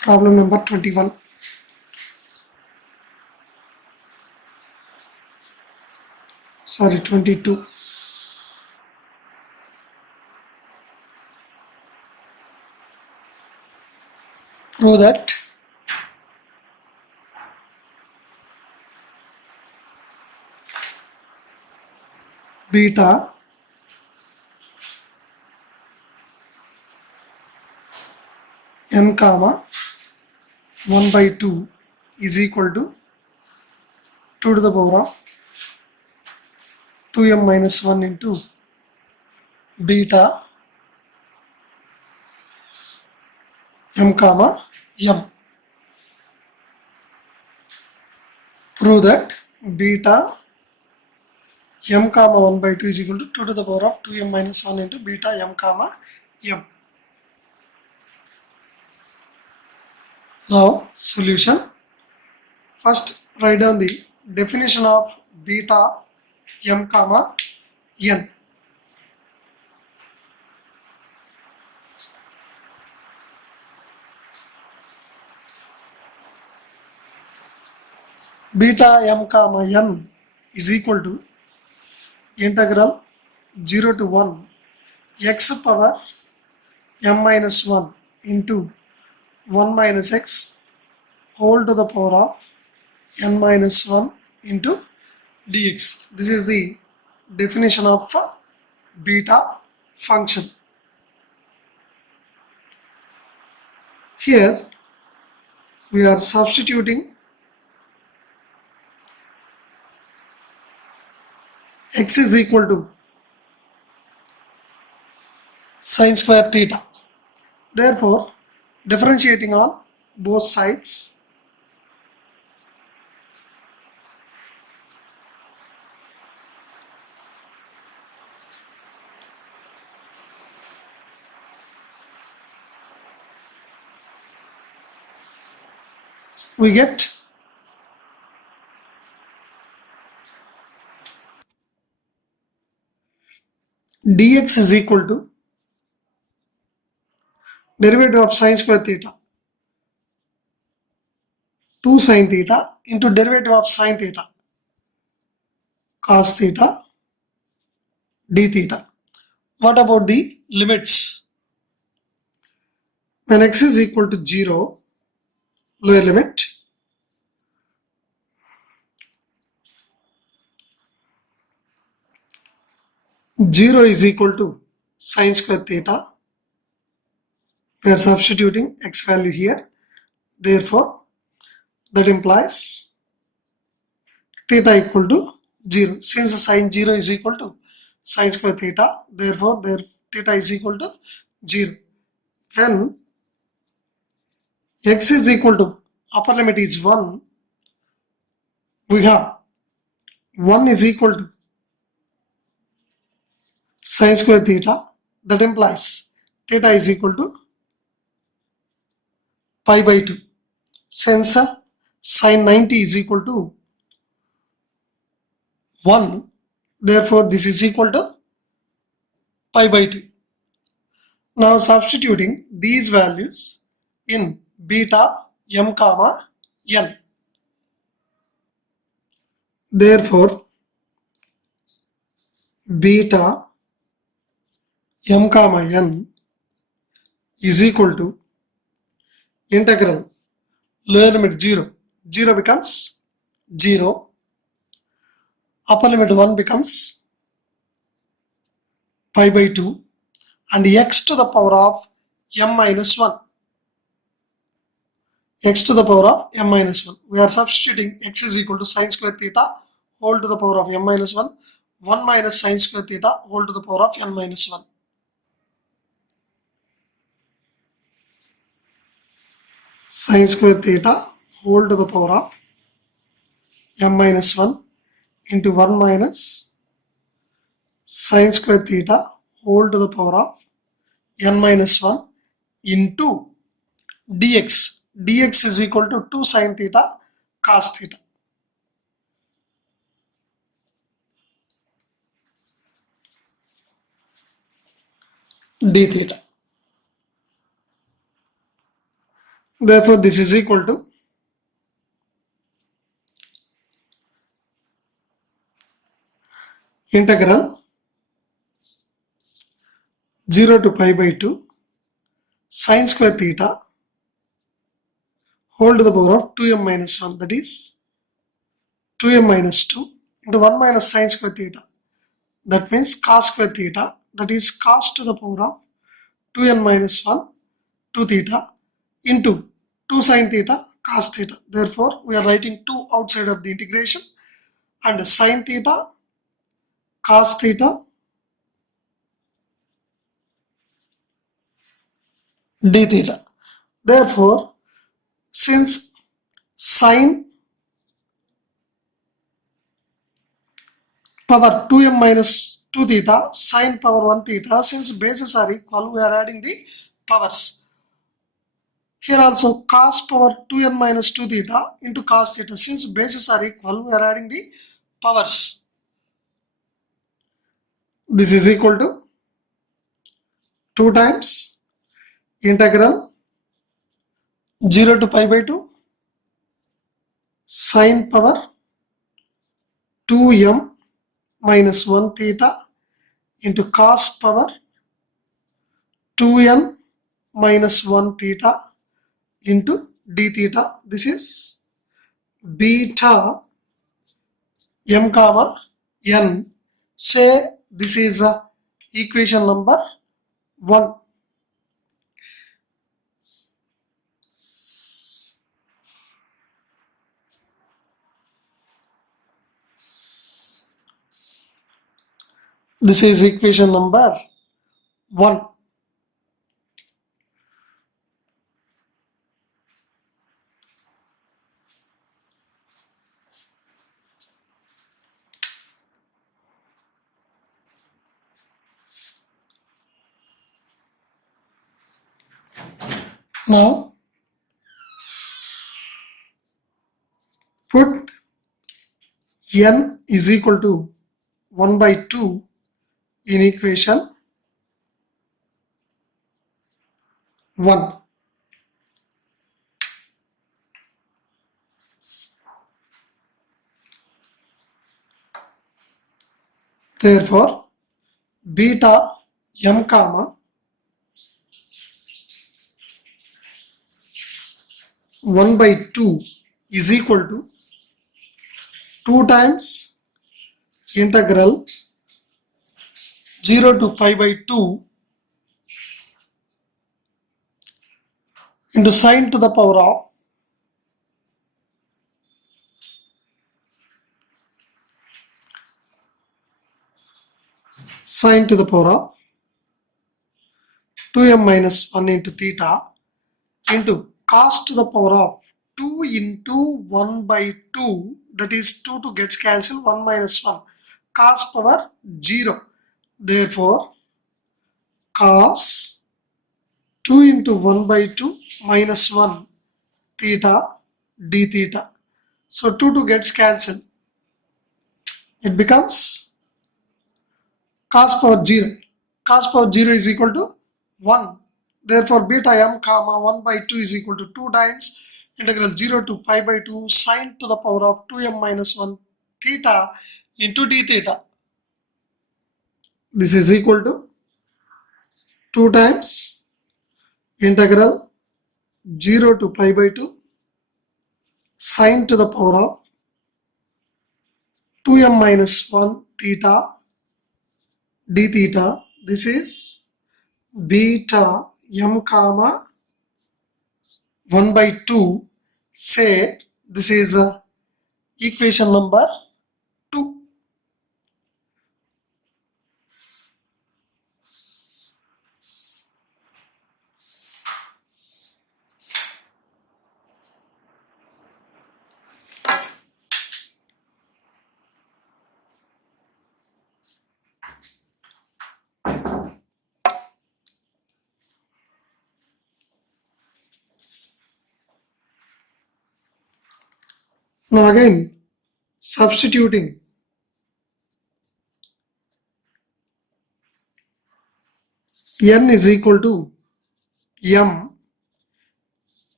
Problem number 21. Sorry, 22. Prove that beta m comma 1 by 2 is equal to 2 to the power of 2m minus 1 into beta m comma m. Prove that beta m comma 1 by 2 is equal to 2 to the power of 2m minus 1 into beta m comma m. Now solution. First write down the definition of beta m comma n. Beta m comma n is equal to integral 0 to 1 x power m minus 1 into 1 minus x whole to the power of n minus 1 into dx. This is the definition of beta function. Here we are substituting x is equal to sine square theta. Therefore, differentiating on both sides, we get dx is equal to derivative of sine square theta 2 sine theta into derivative of sine theta cos theta d theta. What about the limits? When x is equal to 0, lower limit, zero is equal to sine square theta. We are substituting x value here. Therefore, that implies theta equal to 0. Since sine 0 is equal to sine square theta, therefore their theta is equal to 0. When x is equal to upper limit is 1, we have 1 is equal to sine square theta. That implies theta is equal to pi by 2. Since sine 90 is equal to 1, therefore this is equal to pi by 2. Now substituting these values in beta m comma n. Therefore, beta m comma n is equal to integral lower limit 0. 0 becomes 0. Upper limit 1 becomes pi by 2 and x to the power of m minus 1. X to the power of m minus 1. We are substituting x is equal to sine square theta whole to the power of m minus 1. 1 minus sine square theta whole to the power of n minus 1. Sine square theta whole to the power of m minus 1 into 1 minus sine square theta whole to the power of n minus 1 into dx. Dx is equal to 2 sine theta cos theta. D theta. Therefore, this is equal to integral 0 to pi by 2 sine square theta whole to the power of 2m minus 1, that is 2m minus 2 into 1 minus sine square theta, that means cos square theta, that is cos to the power of 2n minus 1 2 theta into 2 sine theta cos theta. Therefore, we are writing 2 outside of the integration, and sine theta cos theta d theta. Therefore, since sine power 2m minus 2 theta sine power 1 theta, since bases are equal, we are adding the powers. Here also cos power 2n minus 2 theta into cos theta, since bases are equal, we are adding the powers. This is equal to 2 times integral 0 to pi by 2 sine power 2m minus 1 theta into cos power 2n minus 1 theta into d theta. This is beta m comma n. Say this is equation number 1. This is equation number 1. Now put n is equal to 1 by 2 in equation 1. Therefore, beta m comma 1 by 2 is equal to 2 times integral 0 to pi by 2 into sine to the power of sine to the power of 2m minus 1 into theta into cos to the power of 2 into 1 by 2, that is 2 to gets cancelled, 1 minus 1, cos power 0. Therefore, cos 2 into 1 by 2 minus 1 theta d theta. So 2 to gets cancelled. It becomes cos power 0. Cos power 0 is equal to 1. Therefore, beta m comma 1 by 2 is equal to 2 times integral 0 to pi by 2 sine to the power of 2m minus 1 theta into d theta. This is equal to 2 times integral 0 to pi by 2 sine to the power of 2m minus 1 theta d theta. This is beta m comma 1 by 2. Say this is equation number 2. Now again, substituting n is equal to m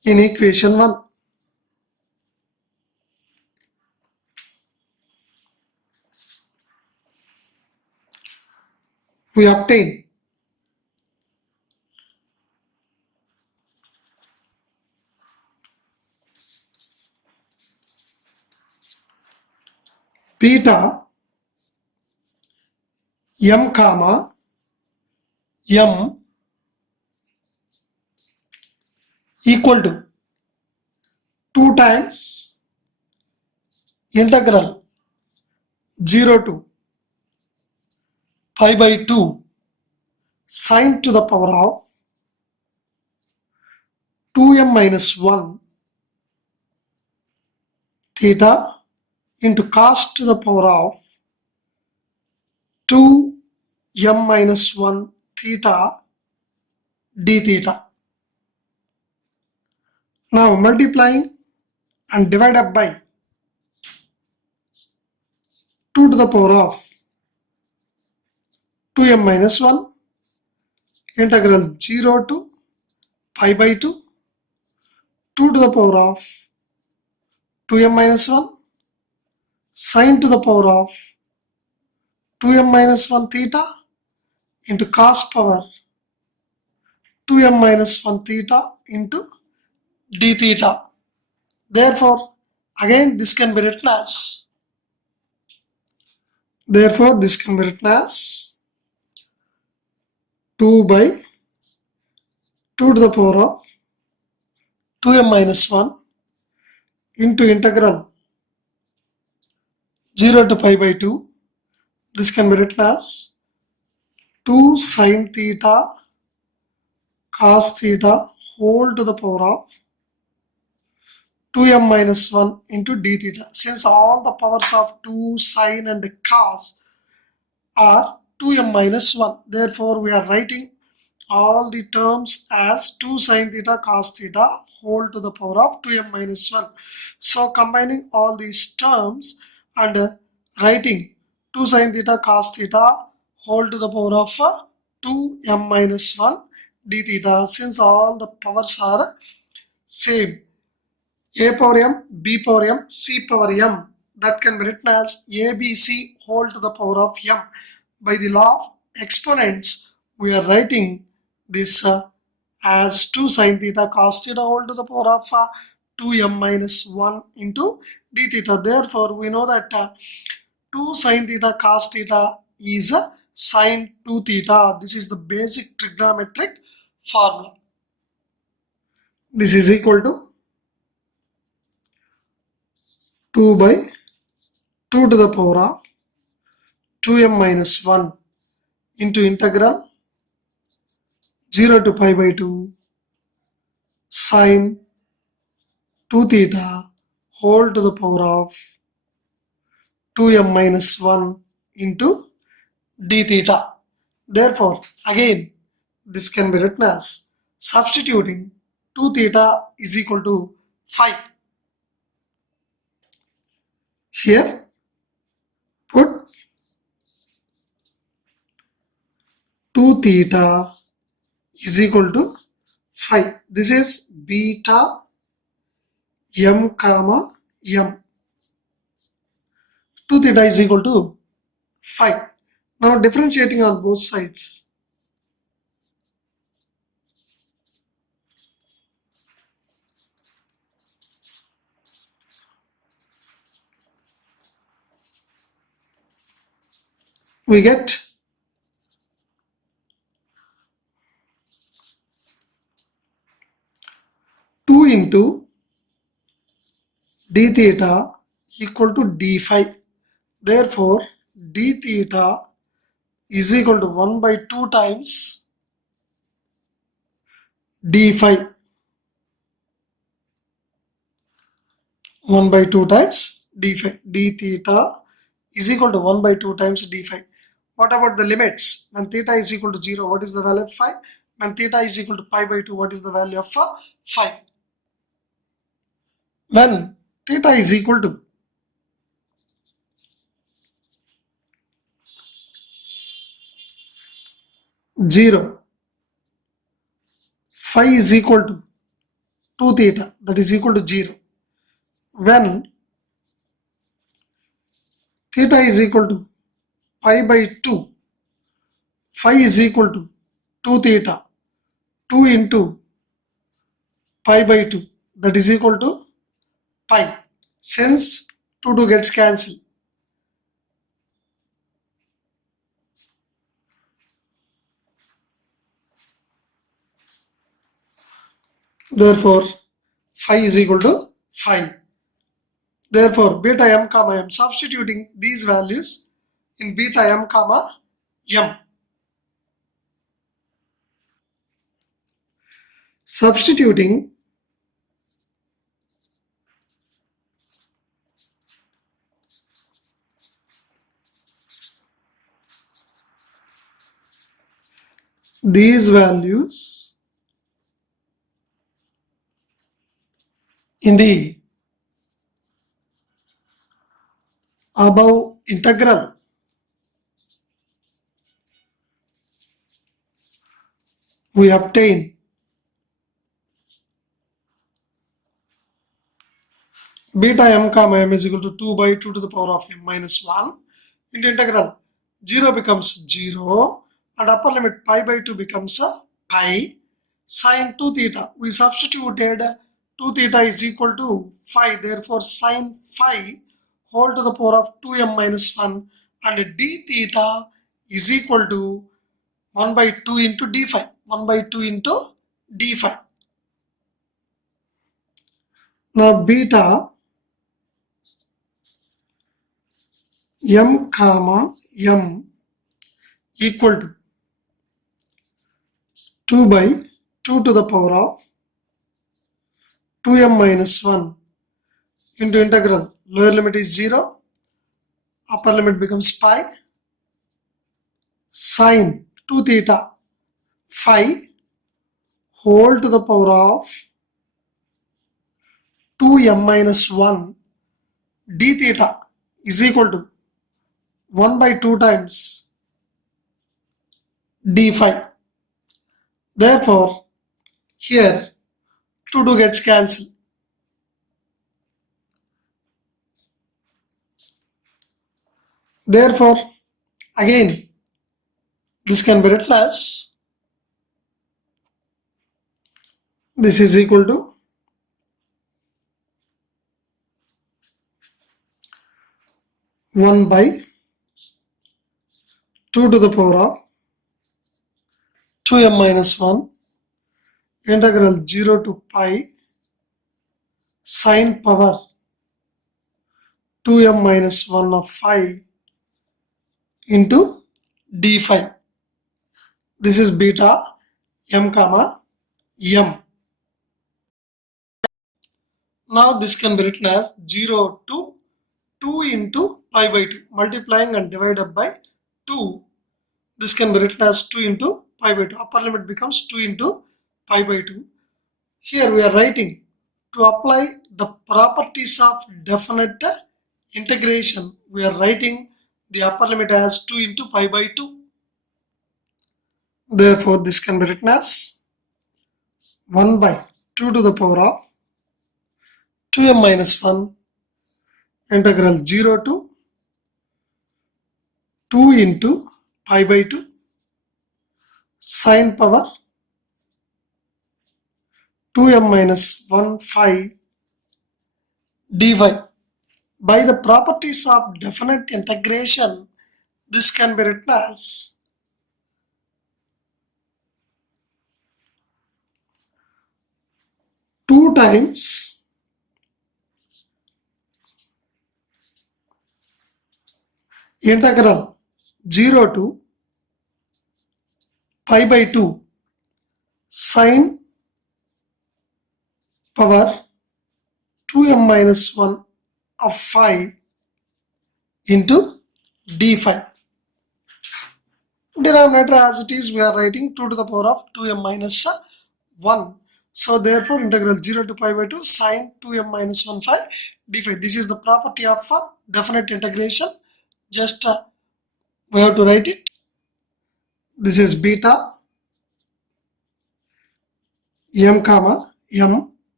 in equation 1. We obtain beta m comma m equal to 2 times integral 0 to pi by 2 sine to the power of 2m minus 1 theta into cos to the power of 2m minus 1 theta d theta. Now multiplying and divide up by 2 to the power of 2m minus 1 integral 0 to pi by 2 2 to the power of 2m minus 1 sine to the power of 2m minus 1 theta into cos power 2m minus 1 theta into d theta. Therefore, again this can be written as 2 by 2 to the power of 2m minus 1 into integral 0 to pi by 2. This can be written as 2 sine theta cos theta whole to the power of 2m minus 1 into d theta. Since all the powers of 2 sine and cos are 2m minus 1, therefore we are writing all the terms as 2 sine theta cos theta whole to the power of 2m minus 1. So combining all these terms and writing 2 sine theta cos theta whole to the power of 2m minus 1 d theta, since all the powers are same, a power m, b power m, c power m, that can be written as abc whole to the power of m. By the law of exponents, we are writing this as 2 sine theta cos theta whole to the power of 2m minus 1 into d theta. Therefore, we know that 2 sine theta cos theta is sine 2 theta. This is the basic trigonometric formula. This is equal to 2 by 2 to the power of 2m minus 1 into integral 0 to pi by 2 sine 2 theta whole to the power of 2m minus 1 into d theta. Therefore, again this can be written as substituting 2 theta is equal to 5. Here put 2 theta is equal to 5. This is beta m comma m. 2 theta is equal to 5. Now differentiating on both sides. We get 2 into d theta equal to d phi. Therefore, d theta is equal to 1 by 2 times d phi. 1 by 2 times d phi. D theta is equal to 1 by 2 times d phi. What about the limits? When theta is equal to 0, what is the value of phi? When theta is equal to pi by 2, what is the value of phi? When theta is equal to 0, phi is equal to 2 theta, that is equal to 0. When theta is equal to pi by 2, phi is equal to 2 theta, 2 into pi by 2, that is equal to pi. Since 2 gets cancelled, therefore phi is equal to 5. Therefore beta m comma m, substituting these values in beta m comma m. Substituting these values in the above integral, we obtain beta m comma m is equal to 2 by 2 to the power of m minus 1 into integral 0 becomes 0 and upper limit pi by 2 becomes pi sine 2 theta. We substituted 2 theta is equal to phi, therefore sine phi whole to the power of 2m minus 1 and d theta is equal to 1 by 2 into d phi, 1 by 2 into d phi. Now beta m comma m equal to 2 by 2 to the power of 2m minus 1 into integral lower limit is 0, upper limit becomes pi sine 2 theta phi whole to the power of 2m minus 1 d theta is equal to 1 by 2 times d phi. Therefore here 2 gets cancelled. Therefore again this can be written as this is equal to 1 by 2 to the power of 2m minus 1 integral 0 to pi sine power 2m minus 1 of phi into d phi. This is beta m comma m. Now this can be written as 0 to 2 into pi by 2, multiplying and divided by 2. This can be written as 2 into pi by 2. Upper limit becomes 2 into pi by 2. Here we are writing to apply the properties of definite integration. We are writing the upper limit as 2 into pi by 2. Therefore this can be written as 1 by 2 to the power of 2m minus 1 integral 0 to 2 into pi by 2 sine power 2m minus 1 phi dy. By the properties of definite integration, this can be written as 2 times integral 0 to pi by 2 sine power 2m minus 1 of phi into d phi. Denominator as it is, we are writing 2 to the power of 2m minus 1. So therefore integral 0 to pi by 2 sine 2m minus 1 phi d phi. This is the property of definite integration. Just we have to write it. This is beta m comma m.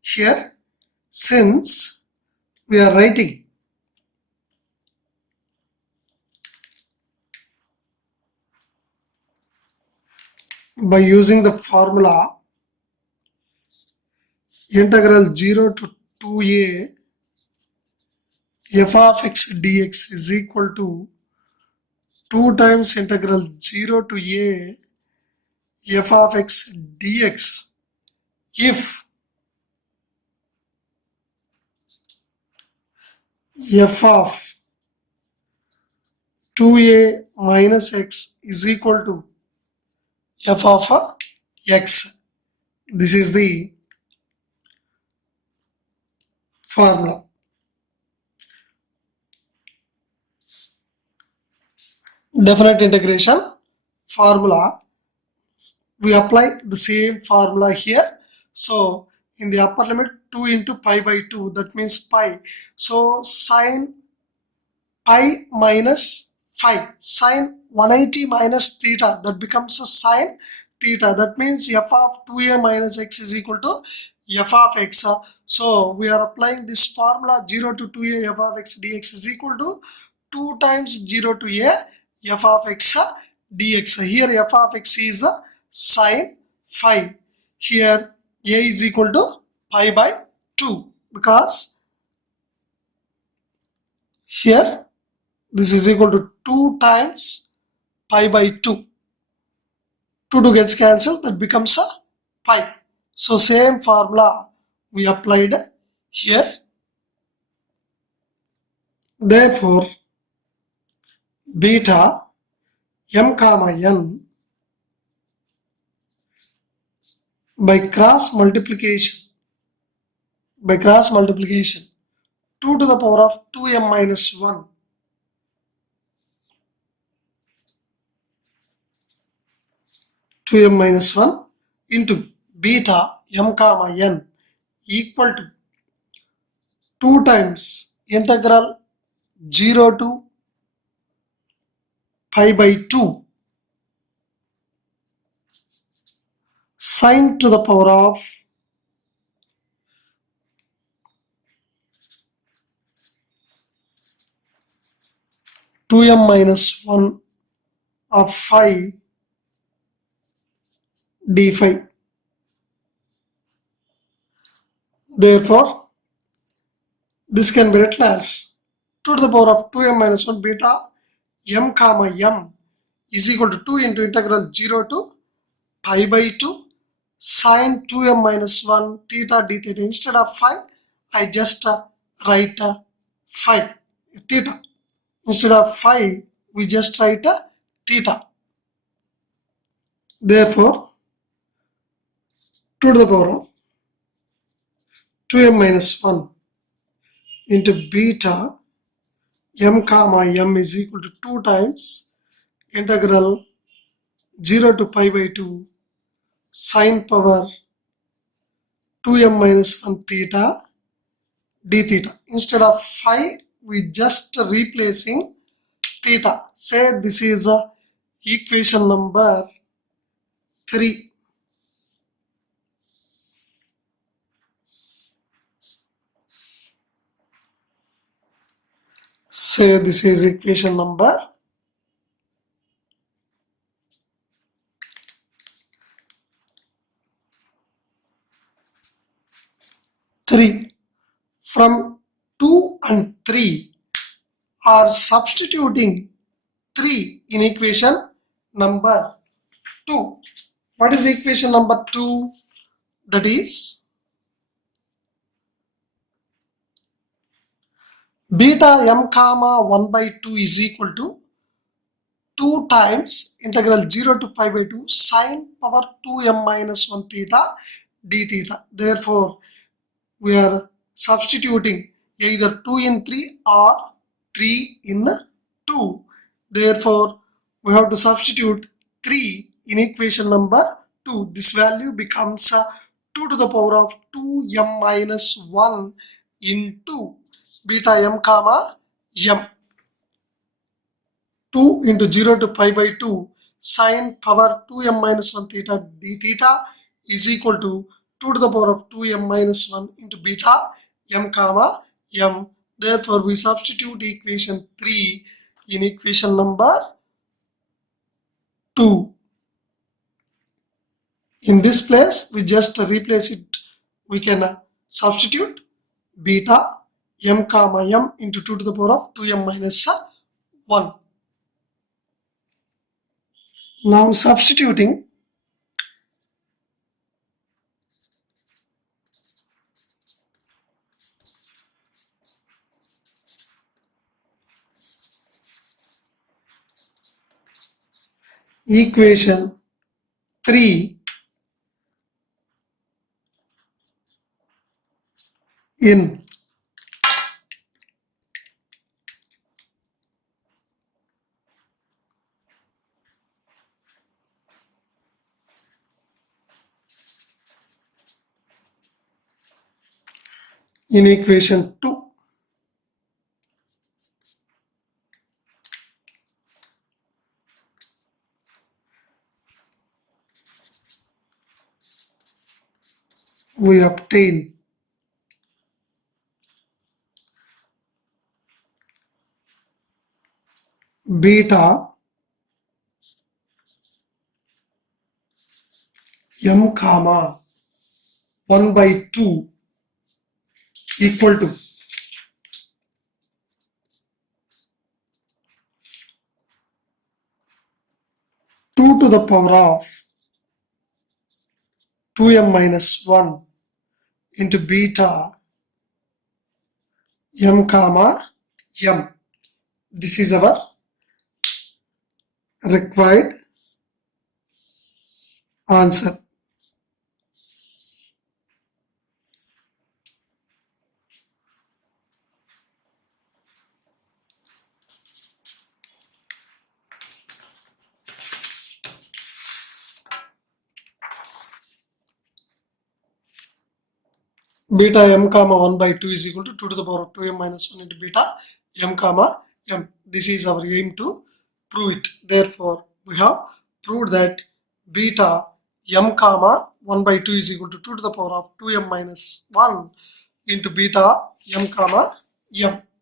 Here, since we are writing by using the formula integral 0 to 2a f of x dx is equal to 2 times integral 0 to a f of x dx if f of 2a minus x is equal to f of x. This is the formula. Definite integration formula. We apply the same formula here. So in the upper limit 2 into pi by 2, that means pi. So sine pi minus phi, sine 180 minus theta, that becomes a sine theta. That means f of 2a minus x is equal to f of x. So we are applying this formula 0 to 2a f of x dx is equal to 2 times 0 to a f of x dx. Here f of x is sine phi. Here a is equal to pi by 2 because here this is equal to 2 times pi by 2. 2 gets cancelled, that becomes a pi. So same formula we applied here. Therefore, beta m comma n by cross multiplication 2 to the power of 2m minus 1 2m minus 1 into beta m comma n equal to 2 times integral 0 to pi by 2 sine to the power of 2m minus 1 of phi d phi. Therefore, this can be written as 2 to the power of 2m minus 1 beta m comma m is equal to 2 into integral 0 to pi by 2 sine 2m minus 1 theta d theta. Instead of phi, I just write phi theta. Instead of phi, we just write theta. Therefore, 2 to the power of 2m minus 1 into beta m comma m is equal to 2 times integral 0 to pi by 2 sine power 2m minus 1 theta d theta. Instead of phi, we just replacing theta. Say this is equation number 3. Say this is equation number 3. From 2 and 3 are substituting 3 in equation number 2. What is equation number 2? That is beta m comma 1 by 2 is equal to 2 times integral 0 to pi by 2 sine power 2m minus 1 theta d theta. Therefore, we are substituting either 2 in 3 or 3 in 2. Therefore, we have to substitute 3 in equation number 2. This value becomes 2 to the power of 2m minus 1 into beta m comma m. 2 into 0 to pi by 2 sine power 2m minus 1 theta d theta is equal to 2 to the power of 2m minus 1 into beta m comma m. Therefore, we substitute equation 3 in equation number 2. In this place, we just replace it. We can substitute beta m comma m into 2 to the power of 2m minus 1. Now substituting, equation 3 in equation 2. We obtain beta m comma 1 by 2 equal to 2 to the power of 2m minus 1 into beta m comma m. This is our required answer. Beta m comma 1 by 2 is equal to 2 to the power of 2m minus 1 into beta m comma m. This is our aim to prove it. Therefore, we have proved that beta m comma 1 by 2 is equal to 2 to the power of 2m minus 1 into beta m comma m.